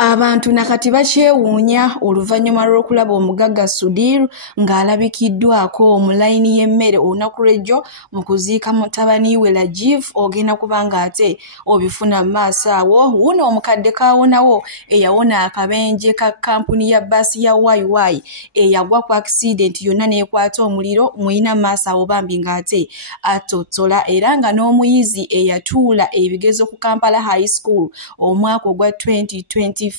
Abantu nakati bakyewuunya oluvannyuma lw'okulaba omugagga Sudir ng'alabikiddwako mu layini y'emmere olunaku lw'ejjo mu kuziika mutabani we Rajiv ogenda kuba ng'ate obifuna mu maaso awo. Wuno omukadde kaawonawo eyawona akabenje ka kampuni ya bbaasi ya YY eyagwa ku accident yonna n'ekwata omuliro muyina mu maaso awo bambi ng'ate atottola, era nga n'omuyizi eyatuula ebigezo ku Kampala High School omwaka ogwa 2020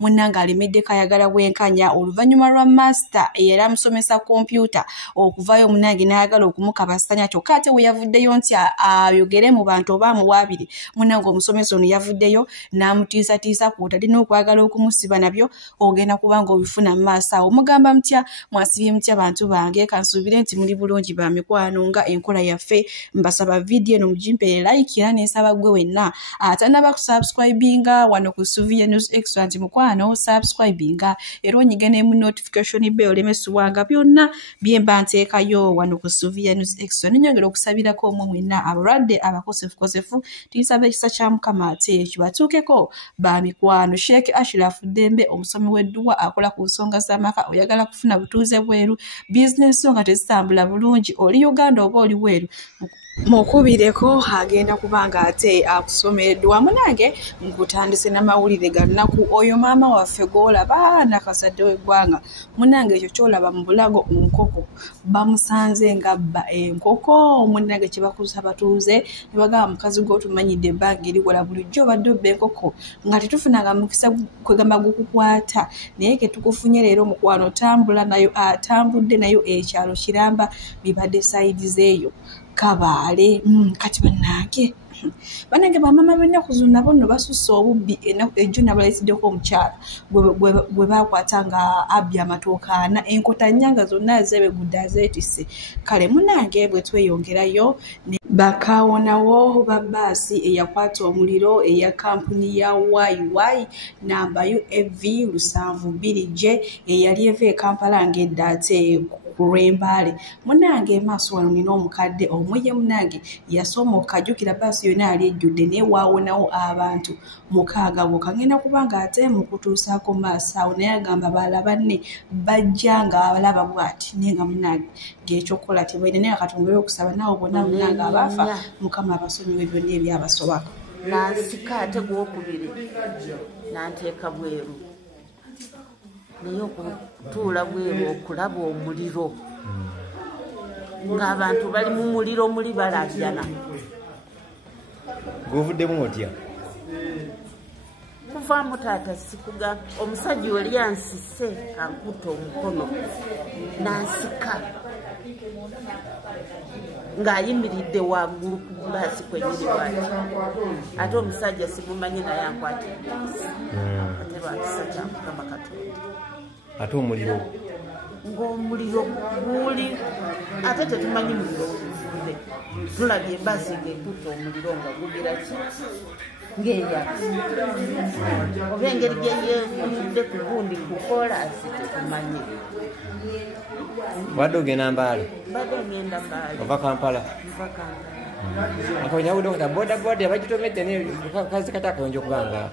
munnanga alemedde kayagala bwenkanya oluvannyuma lwa master eyali amusomesa kompyuta okuvayo munnange n'ayagala okumukabasanya kyokka ate we yavuddeyo nti ayogere mu bantu oba muwaabiri munnange omusomesa ono yavuddeyo n'amutiisatiisa kw'otadde n'okwagala okumusiba nabyo ogenda kuba nga obifuna mu maaso awo. Mugamba mutya, mwasibye mutya bantu bange, kansuubire nti muli bulungi ba mikwano nga enkola yaffe. Mbasaba vidiyo eno mugimpe like era n'ensaba gwe wenna atanaba kusubscribinga wano ku Suvia News Extra nti mukwano subscribinga era onyigane mu notification bell olemesibwanga byonna bye mba nteekayo wano ku Suvia News Extra. Nnyongera okusabirako omwo mwenna abalwadde abakosefukosefu tinsaba ekisa kya Mukama ate kibatuukeko ba mikwano. Sheikh Ashraf Dembe omusomi w'edduwa akola ku nsonga z'amaka, oyagala kufuna butuuze bweru, bizinesi nga tezitambula bulungi, oli Uganda oba oli weeru, mukubireko agenda kubanga ate akusomeddwa. Munange nkutandise n'amawulire ga nnaku. Oyo maama waffe gw'olaba nakazadde w'eggwanga, munange ekyo ky'olaba mu bulago nkoko bamusanze ng'abba enkoko. Munange kye bakuza batuuze ne bagamba mukazi gw'otumanyidde ebbanga eriwola bulijjo obadde obba enkoko nga tetufunanga mukisa kwegamba gukukwata, naye ke tukufunye leero mukwano tambula nayo, atambudde nayo ekyalo kiramba bibadde sayidi zeeyo Kabaale. Kati bannange bamama b'ennaku zino nabo nno basusse obubbi ejjo nabalayisiddeko omukyala gwe baakwata nga abbye amatooke 4, enkota nnyanga zonna zeebegudde azeetisse. Kale munnange bwe tweyongerayo bakaawonawo ba bbaasi eyakwata omuliro eya kampuni ya YY namba UAV 722J eyali eva e Kampala ng'edda ate Kulwembaale. Munnange maaso wano nina omukadde omweye munnange yasomoka, jjukira bbaasi yonna yali ejjudde naye waawonawo abantu 6 bokka. Ngenda kubanga ate mu kutuusaako maaso awo naye agamba balala banne bajja nga abalaba bw'ati naye nga munnange ng'ekyokukola tebalina, naye akatongole okusaba naawe bonna munnange abaafa Mukama abasonyiwe byonna ebyabasobako. Nansika ate gwokubiri nanteeka bweru naye okutuula bweru okulaba omuliro ng'abantu bali mu muliro muli balajjana. Gwovuddemu otya? Kuvaamu taata sikuga omusajja oli ansise ankuta omukono nansika ng'ayimiridde waggulu ku bbaasi kwenyini bwati, ate omusajja simumanyi naye ankwatidde ate lwakisa kya Mukama Katonda. Ate omuliro ng'omuliro guli ate tetumanyi muliro weguvudde, tulabye ebbaasi ng'ekuta omuliro nga gugira ki ng'eyaka oba engeri gyeyeekuludde ku gundi kukolasi tetumanyi. wadde ogenda Mbaale? Mbadde ngenda Mbaale. Ova Kampala? Nva Kampala. Akonyawudde okuta bodaboda abagitomedde kazi kati akayonja okubanga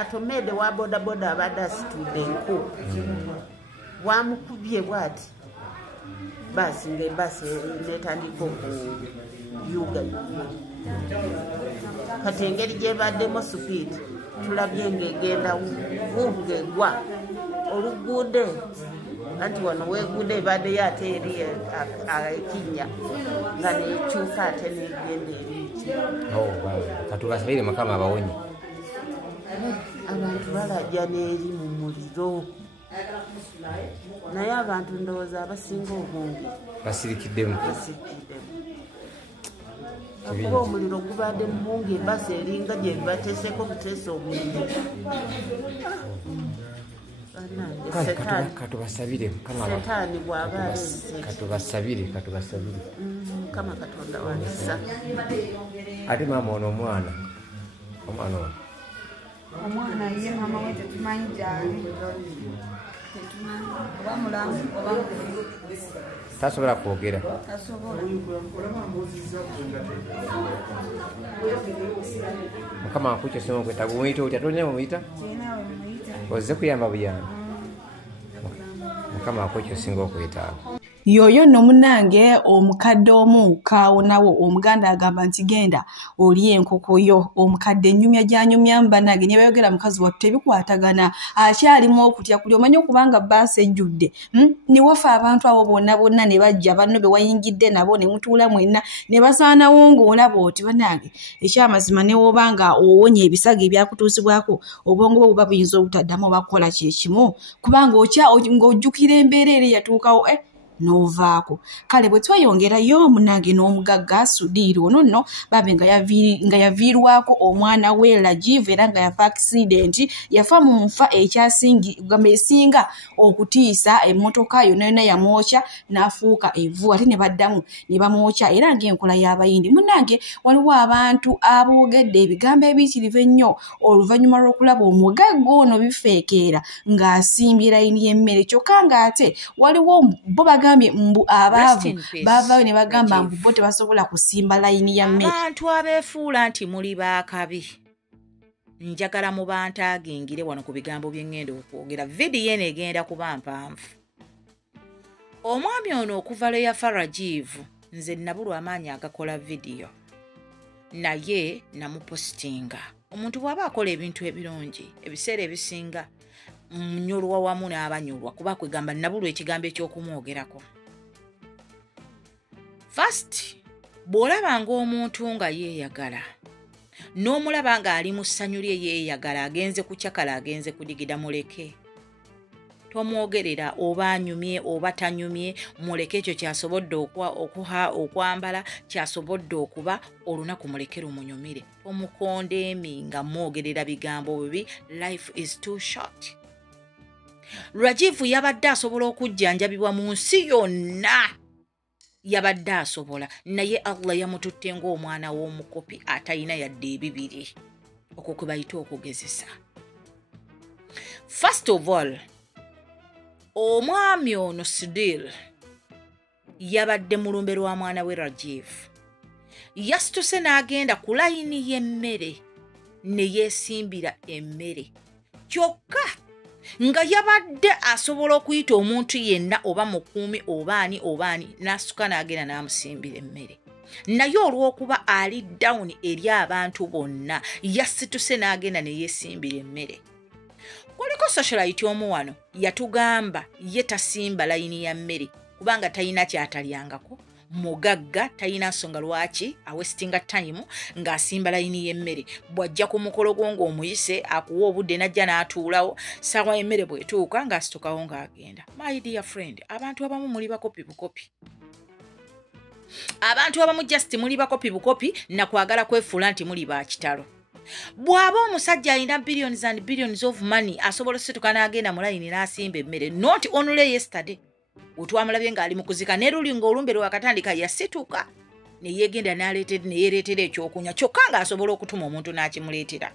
atomedde wa bodaboda abadde asitudde enku wamukubye bw'ati basi ng'ebbaasi netandika okuyuga. Kati engeri gyebaddemu supiidi tulabye ng'egenda ng'egwa oluguudo anti wano weeguudo ebaddeyo ate eri ekinnya nga neekyuka ate negenda eriki. katubasabire Mukama abawonye. Abantu balajja n'eri mu muliro naye abantu ndowooza abasinga obungi basirikiddemu. Akuba omuliro gubadde mungi, ebbaasi eringa gye bateeseko buteesa obuliri. Katubasabire Setaani bw'aba alese. Katubasabire Mukama Katonda walisa. ate maama ono omwana omwana ye mama we tetumanyi gyali tasobola kwogera mukama wakucho sima okwetaaga omuyita otya tolina omuyita ozze kuyamba buyambi mukama wakucho singa okwetaaga yoyo nno munange omukadde omu kaawonawo omuganda agamba nti genda oli enkoko yo omukadde ennyumya gyanyumyamu bannange niye bayogera mukazi wattu tebikwatagana akyalimu okutya kuli omanyi okubanga baasi ejjudde niwafa abantu abo bonna ne bajja banno be wayingidde nabo ne mutuula mwenna ne basaanawo ng'olaba oti bannange ekyamazima ne wobanga owonya ebisago ebyakutuusibwako obwongo bwo buba buyinza obutaddamu bakukola kyekimu kubanga ng'ojjukira embeera eri yatuukawo novaako kale bwe tweyongerayo munange n'omugagga Sudiru ono nno babe nga yaviirwako omwana we Rajiv era nga yafa accident yafa mu nfa esinga okutiisa emmotoka yonna yamwokya n'afuuka evvu ate ne baddamu ne bamwokya era ng'enkola y'abayindi munange waliwo abantu aboogedde ebigambo ebiyitirivu ennyo oluvannyuma lw'okulaba omugagga ono bifeekeera ng'asimbye layini y'emmere kyokka ng'ate waliwo bo bagambye mbu abaavu baavaayo ne bagamba mbu bo tebasobola kusimba layini ya mmere. Abantu abeefuula nti muli baakabi njagala mu bantu agingire wano ku bigambo bye ŋŋenda okwogera vidiyo eno egenda kuba mpanvu. Omwami ono okuva lwe yafa Rajiv nze nabulwa amaanyi agakola vidiyo naye namupositinga. Omuntu bw'aba akola ebintu ebirungi ebiseera ebisinga mnyolwa wamu n'abanyolwa kuba kwegamba nabulwa ekigambo ekyokumwogerako. First bw'olaba ng'omuntu nga yeeyagala n'omulaba ng'ali mu ssanyu lye yeeyagala agenze kucyakala agenze kudigida muleke tomwogerera oba anyumye oba tanyumye muleke ekyo kyasobodde okwambala kyasobodde okuba olunaku muleke lumunyumire omukondeemi nga mwogerera bigambo bibi. Life is too short. Rajiv yabadde asobola okujjanjabibwa mu nsi yonna yabadde asobola naye Allah yamututte ng'omwana w'omukopi atalina yadde ebibiri okwo kwe bayita okugezesa. First of all omwami ono Sudiru yabadde mulumbe lwa mwana we Rajiv yasituse n'agenda ku layini y'emmere ne yeesimbira emmere kyokka nga yabadde asobola okuyita omuntu yenna oba mukuumi obaani n'asuka n'agenda n'amusimbira emmere naye olw'okuba ali down eri abantu bonna yasituse n'agenda ne yeesimbira emmere. Kuliko socialite omu wano yatugamba ye tasimba layini ya mmere kubanga talina kyatalyangako mugagga talina nsonga lwaki awestinga time ng'asimba layini y'emmere bw'ajja ku mukolo gwo ng'omuyise akuwa obudde n'ajja n'atuulawo ssaawa y'emmere bw'etuuka ng'asitukawo ng'agenda. My dear friend, abantu abamu muli bakopi bukopi. Abantu abamu just muli bakopi bukopi na kwagala kwefuula nti muli ba kitalo. Bw'aba omusajja alina billions and billions of money asobola osituka n'agenda mu layini n'asimba emmere not only yesterday otwamulabye ng'ali mu kuzika ne luli ng'olumbe lwakatandika yasituka ne yeegenda neyereetera ekyokunywa kyokka ng'asobola okutuma omuntu n'akimuleetera.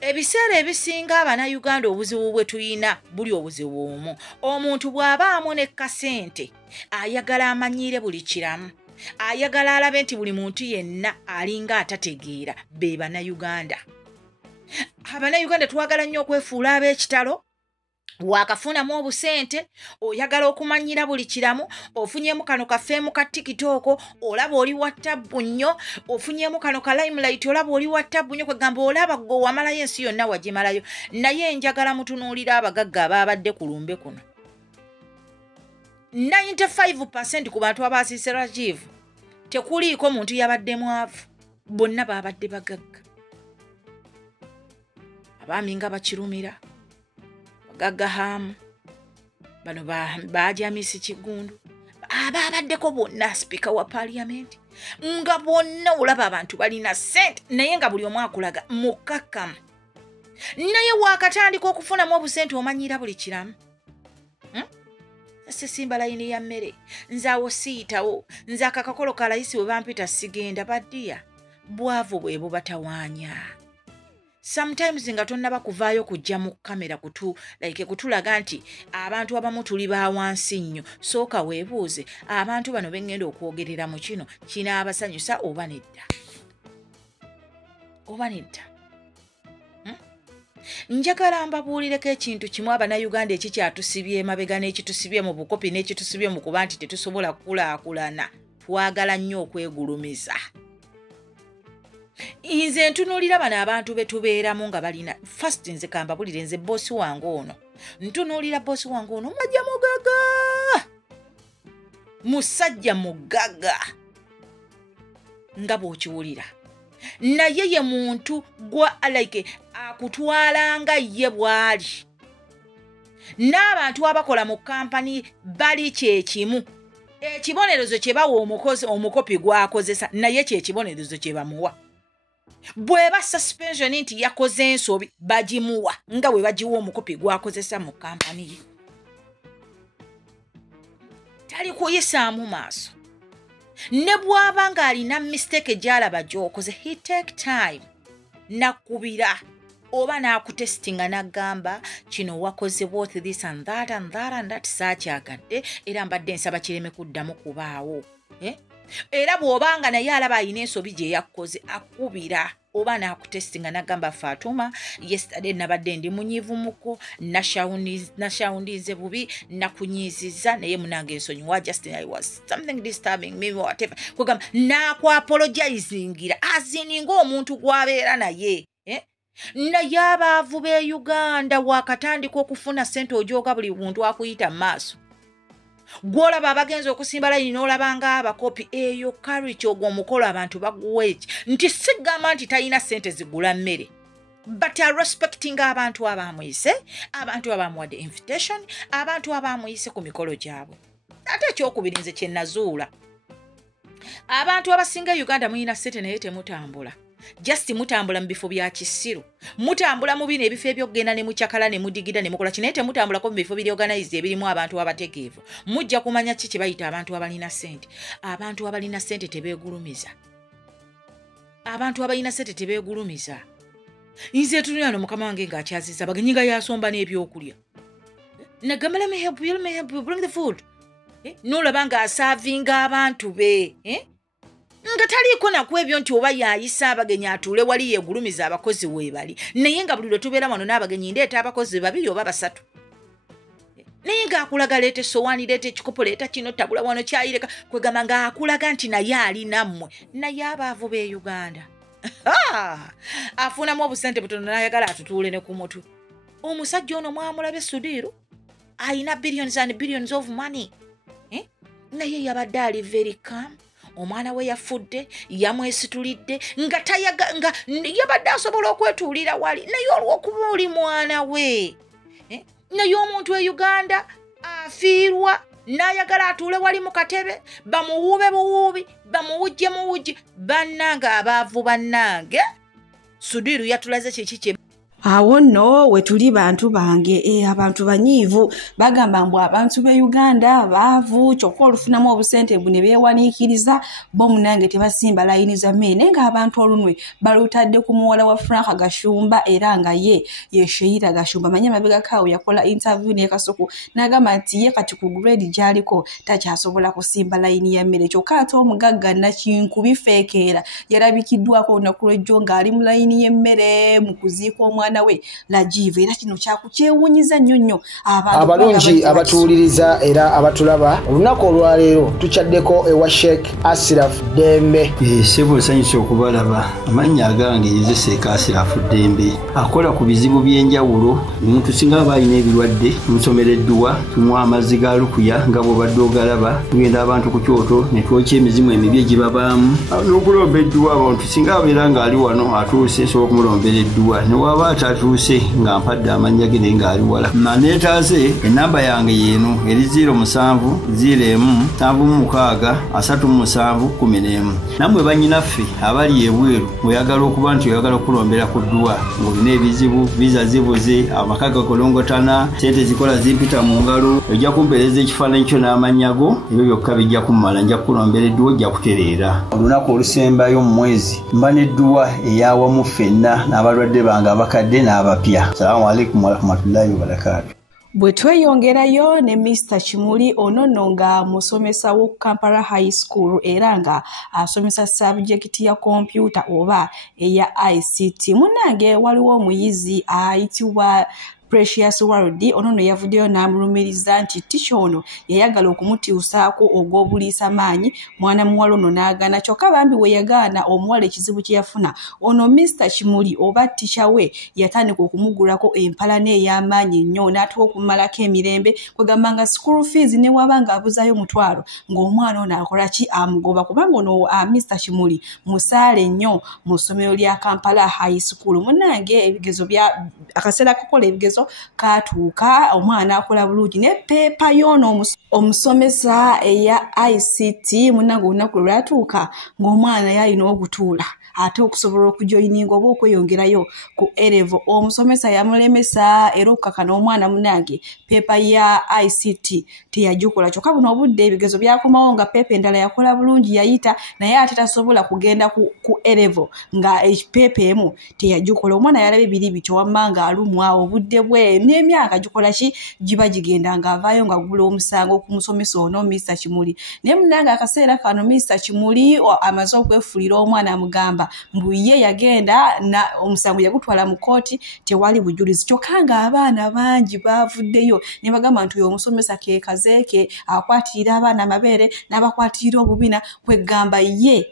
Ebiseera ebisinga Abannayuganda obuzibu bwe tuyina buli obuzibu omu. Omuntu bw'abaamu ne kasente ayagala amanyiire buli kiramu ayagala alabe nti buli muntu yenna alinga atategeera be Bannayuganda. Abannayuganda twagala nnyo okwefuula ab'ekitalo wakafunamu obusente oyagala okumanyira buli kiramu ofunyemu kano kafeemu ka TikTok olaba oli wa tabbu nnyo ofunyemu kano ka Limelight olaba oli wa tabbu nnyo kwegamba olaba gwe wamalayo ensi yonna wagimalayo naye njagala mutunuulira abagagga abaabadde ku lumbe kuno. 95% ku bantu abaasiise Rajiv tekuliiko muntu yabadde mwavu bonna baabadde bagagga. Abaami nga Bakirumira Bagagga Hamu bano Bajamisi Kigundu ababaddeko bonna speaker wa parliament nga bonna olaba abantu balina sente naye nga buli omu akulaga mukakkamu naye wakatandika okufunamu obusente omanyira buli kiramu. Sisimba layini ya mmere nzaawo siyitawo nze akakakolo kalayisi we bampita sigenda baddiya bwavu bwe bubatawaanya. sometimes nga tonnaba kuvaayo kujja mu kamera kutulaga nti abantu abamu tuli ba wansi nnyo sooka weebuuze abantu bano bengenda okwogerera mu kino kinaabasanyusa oba nedda njagala mbabuulireko ekintu kimu abanayuganda ekikyatusibye emabega n'ekitusibye mu bukopi n'ekitusibye mu kuba nti tetusobola kukulaakulana twagala nnyo okwegulumiza nze ntunuulira bano abantu betubeeramu nga balina first nze kambabulire nze boosi wange ono ntunuulira boosi wange ono majja mugaga musajja mugaga nga bw'okiwulira naye ye muntu gwa akutwala nga ye bw'ali n'abantu abakola mu kampani bali kyekimu ekibonerezo kye bawa omukopi gw'akozesa naye kyekibonerezo kye bamuwa bw'eba suspension nti yakoze ensobi bagimuwa nga bwe bagiwa omukopi gw'akozesa mu kampani ye tali kuyisaamu maaso ne bw'aba ng'alina mistake gy'alaba gy'okoze he take time nakubira oba n'akutestinga n'agamba kino wakoze both this and that saakyagadde era mbadde nsaba kireme kuddamu kubaawo era bw'obanga naye alaba alina ensobi gye yakoze akubira oba n'akutestinga n'agamba Fatuma yesterday nabadde ndi munyiivu muko nashawundize bubi nakunyiiziza naye munange ensonyiwa Justin I was something disturbing me whatever kugamba n'akwaapologizingira azininga omuntu gw'abeera naye naye abaavu b'e Uganda wakatandika okufuna ssente ojooga buli muntu akuyita mu maaso gw'olaba abagenzi okusimba layini n'olabanga abakopi eyo courage ogwo omukolo abantu baguwa eki nti sigamba nti talina ssente zigula mmere but respecting abantu abamuyise abantu abamuwadde invitation abantu abamuyise ku mikolo gyabwe ate ekyokubiri nze kye nazuula abantu abasinga Uganda muyina ssente naye temutambula just mutambula mu bifo bya kisiru mutambula mu bino ebifo ebyokugenda ne mukyakala ne mudigira ne mukola kinaye temutambulako mu bifo biri organized ebirimu abantu abategeevu mujja kumanya kiki bayita abantu abalina ssente abantu abalina ssente tebeegulumiza nze tunula no mukama wange ng'akyaziza bagenyiga yasomba n'ebyokulya nagamba let me help you bring the food n'olaba ng'asaavinga abantu be nga taliiko nakwebyo nti oba yayisa abagenyi atuule wali yeegulumiza abakozi weebali naye nga buli lwe tubeera wano n'abagenyi ndeeta abakozi 2 oba 3 naye ng'akulaga leeta essowaani leeta ekikopo leeta kino tabula wano kyayireka kwegamba ng'akulaga nti naye ali nammwe naye abaavu b'e Uganda afunamu obusente butono n'ayagala atutuule ne ku mutwe omusajja ono mwamulabe Sudiru ayina billions and billions of money naye yabadde ali very calm omwana we yafudde yamwesitulidde nga yabadde asobola okwetuulira wali naye olw'okuba oli mwana we naye omuntu e Uganda afiirwa n'ayagala atuule wali mu katebe bamuwuube buwuubi bamuwujje muwujje bannange abaavu bannange Sudiru yatulaze kiki kye awo nno we tuli bantu bange abantu banyiivu bagamba mbu abantu be Uganda baavu kyokka olufunamu obusente bwe ne beewaniikiriza bo munange tebasimba layini za mmere naye ng'abantu olunwe balutadde ku muwala wa Frank Gashumba era nga ye Sheila Gashumba manye mabega kaawe yakola interview ne Kasuku n'agamba nti ye kati ku grade gy'aliko takyasobola kusimba layini ya mmere kyokka ate omugagga Nakinkubifeekeera yalabikiddwako olunaku lw'ejjo ng'ali mu layini y'emmere mu kuziika omwana we Lajivu era kino kyakukyewunyiza nnyo abalungi abatuwuliriza era abatulaba olunaku olwaleero tukyaddeko ewa Sheikh Ashraf Dembe sebo nsanyusa okubalaba amannya agange nze Sheikh Ashraf Dembe akola ku bizibu by'enjawulo omuntu singa aba alina ebirwadde musomereddwa tumuwa amazzi ga lukuya nga bw'obadde ogalaba tugenda abantu ku kyoto ne twokya emizimu emibi egibabaamu n'okulomba edduwa abantu singa abeera ng'ali wano atuuse sobola okumulombera edduwa ne waba tatuuse nga mpadde amannya ge naye ng'ali wala neetaaze ennamba yange yeeno eri 0707363711 nammwe bannyinaffe abali ebweru oyagala okuba nti oyagala okulombera ku ddwa ng'olina ebizibu viza zibuze amaka gakolongotana sente zikola zimpita mu ngalo ojja kumpeereza ekifaananyi kyo n'amannya go ebyo byokka bijja kummala nja kukulombera edduwa ojja kutereera olunaku olusembayo mu mwezi mba n'edduwa eyawamu ffenna n'abalwadde bange abakadde n'abapya. Salaamu alaikum warahmatullahi wabarakatuh. Bwe tweyongerayo ne Mr. Kimuli ono nno nga musomesa wo Kampala High School era nga asomesa subject ya computer oba eya ICT. Munnange waliwo omuyizi ayitibwa Precious World ono no yavuddeyo n'amulumiriza nti ticha ono yayagala okumutiusaako ogw'obuliisa maanyi mwana muwala ono n'agaana kyokka bambi we yagaana omuwala ekizibu kye yafuna ono Mr. Kimuli oba ticha we yatandika okumugulako empala n'ey'amaanyi ennyo n'atuka okumalako emirembe kwegamba nga school fees ne waba ng'abuzayo mutwalo ng'omwana ono akola ki amugoba kubanga ono Mr. Kimuli musaale nnyo mu ssomero lya Kampala High School. Munnange ebigezo bya akaseera kakola ebigezo katuuka omwana akola bulungi ne pepa yono omusomesa eya ICT munnange olunaku lwatuuka ng'omwana yalina okutuula ate okusobola okujoyininga oba okweyongerayo ku A-level omusomesa yamulemesa era okukaka n'omwana munnange pepa ya ICT teyagikola kyokka buno obudde ebigezo byakomawo nga pepa endala yakola bulungi yayita naye ate tasobola kugenda ku A-level nga pepa emu teyagikola. Omwana yalabe biri bityo wamma nga alumwa obudde bwe n'emyaka gikola ki giba gigenda ng'avaayo nga gula omusango ku musomesa ono Mr. Kimuli. Naye munnange akaseera kano Mr. Kimuli amaze okwefuulira omwana amugamba mbu ye yagenda na omusango yagutwala mu kooti tewali bujulizi kyokka nga abaana bangi bavuddeyo ne bagamba nti oyo omusomesa ke kazeeke akwatirira abaana amabeere n'abakwatirira obubina kwegamba ye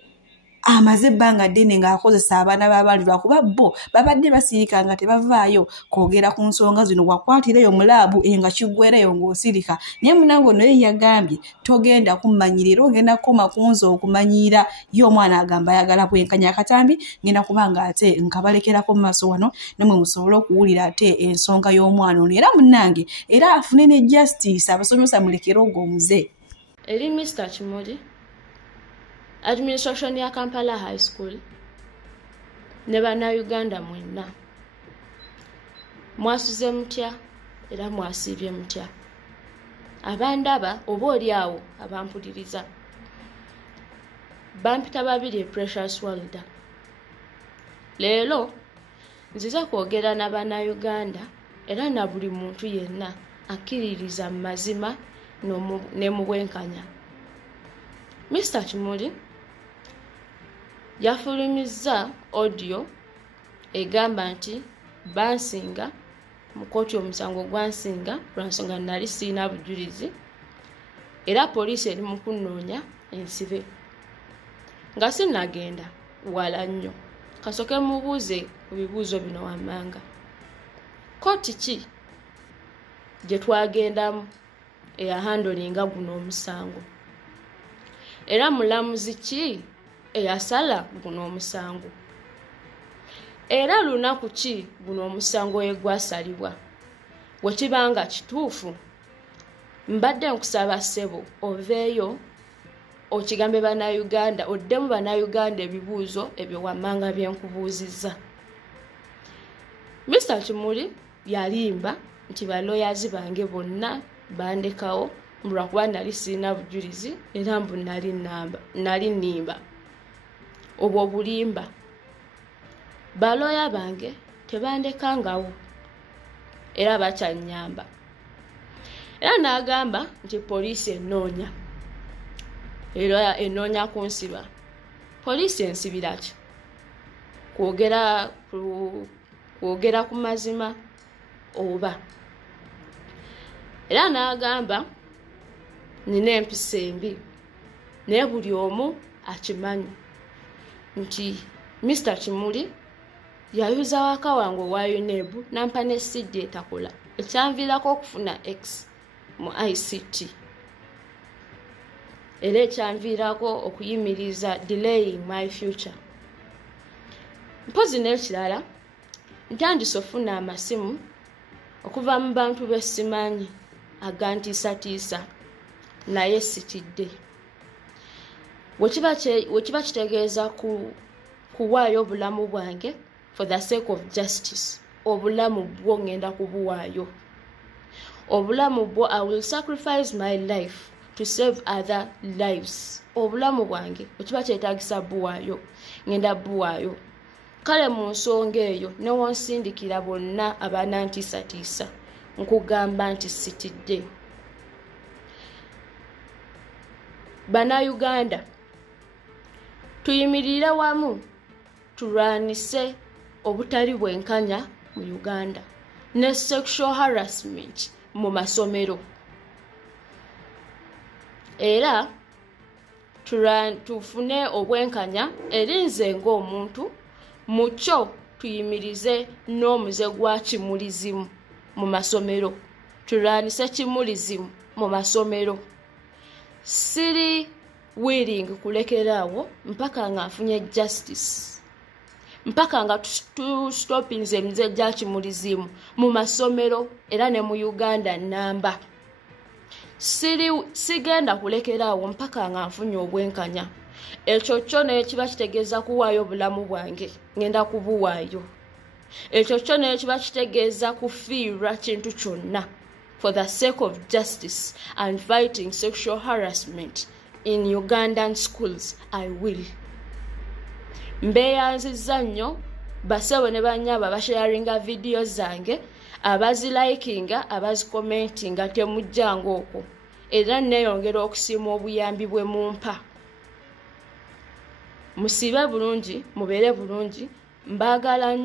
amaze ebbanga ddene ng'akozesa abaana b'abantu lwakuba bo babadde basiirika nga tebavaayo kwogera ku nsonga zino wakwatireyo mulaabu nga kiggwereyo ng'osirika. Naye munnange ono ye yagambye togenda kummanyirira ogenda kukoma kunza okumanyiira ye omwana agamba ayagala bwenkanya akatambi ngenda kubanga ate nkabalekerako mu maaso wano namwe musobole okuwulira ate ensonga y'omwana ono era munnange era afune ne justice abasomesa mulekere ogwo omuze. Eri Mr. Kimuli Administration ya Kampala High School ne bannayuganda mwenna mwasuze mutya era mwasiibye mutya abandaba oba oli awo abampuliriza bampita babiri Precious World leero nziza kwogera na bannayuganda era na buli muntu yenna akkiririza mu mazima ne mu bwenkanya. Mr. Kimuli yafulumizza audio egamba nti bansinga mu kooti omusango gwansinga lwansonga nali siina bujulizi era poliisi eri mu kunnoonya ensibe nga sinnagenda wala nnyo kasoke mubuuze ku bibuuzo bino wammanga kooti ki gye twagendamu eyahandolinga guno omusango era mulamuzi ki eyasala guno omusango era lunaku ki guno omusango egwasalibwa wekibanga kituufu mbadde nkusaba ssebo oveeyo okigambe bannayuganda oddemu bannayuganda ebibuuzo ebyo wammanga byenkubuuzizza. Mr. Kimuli yalimba nti baloyazi bange bonna bandekawo lwakuba nali siina bujulizi era mbu nali nnimba obwo bulimba baloya bange tebandekangawo era bakyanyamba era n'agamba nti poliisi ennoonya era ennoonya kunsiba poliisi ensibira ki kwogera ku mazima oba era n'agamba nina empisa embi naye buli omu akimanyi nti Mr. Kimuli yayuza waka wange owa UNEB nampa ne CD etakola ekyanviirako okufuna X mu ICT era ekyanviirako okuyimiriza delaying my future. Mpozi n'ekirala ntandise ofuna amasimu okuva mu bantu besimanyi agantiisatiisa naye sitidde. Wekiba kitegeeza kuwaayo obulamu bwange for the sake of justice, obulamu bwo ngenda kubuwaayo. Obulamu bwo, I will sacrifice my life to save other lives. Obulamu bwange wekiba kyetaagisa buwaayo ngenda buwaayo. Kale mu nsonga eyo newonsindikira bonna abanantiisatiisa nkugamba nti sitidde. Bannayuganda, tuyimirire wamu tulwanise obutali bwenkanya mu Uganda ne sexual harassment mu masomero. Era tufune obwenkanya eri nze ng'omuntu mukyo tuyimirize n'omuze gwa kimulizimu mu masomero. Tulwanise kimulizimu mu masomero. Siri willing kulekeraawo mpaka nga nfunye justice. Mpaka nga tustopinze emize gya kimulizimu mu masomero era ne mu Uganda namba. Sigenda kulekeraawo mpaka nga nfunye obwenkanya. Ekyo kyo naye kiba kitegeeza kuwaayo obulamu bwange ngenda kubuwaayo. Ekyo kyo naye kiba kitegeeza kufiirwa kintu kyonna for the sake of justice and fighting sexual harassment in Ugandan schools. I will. Mbeyanziza nnyo basewo ne banyaba basharinga video zange, abazilikinga, abazikomentinga temujjanga okwo. Era nneeyongera okusiima obuyambi bwe mumpa. Musibe bulungi, mubeere bulungi, mbaagala nnyo.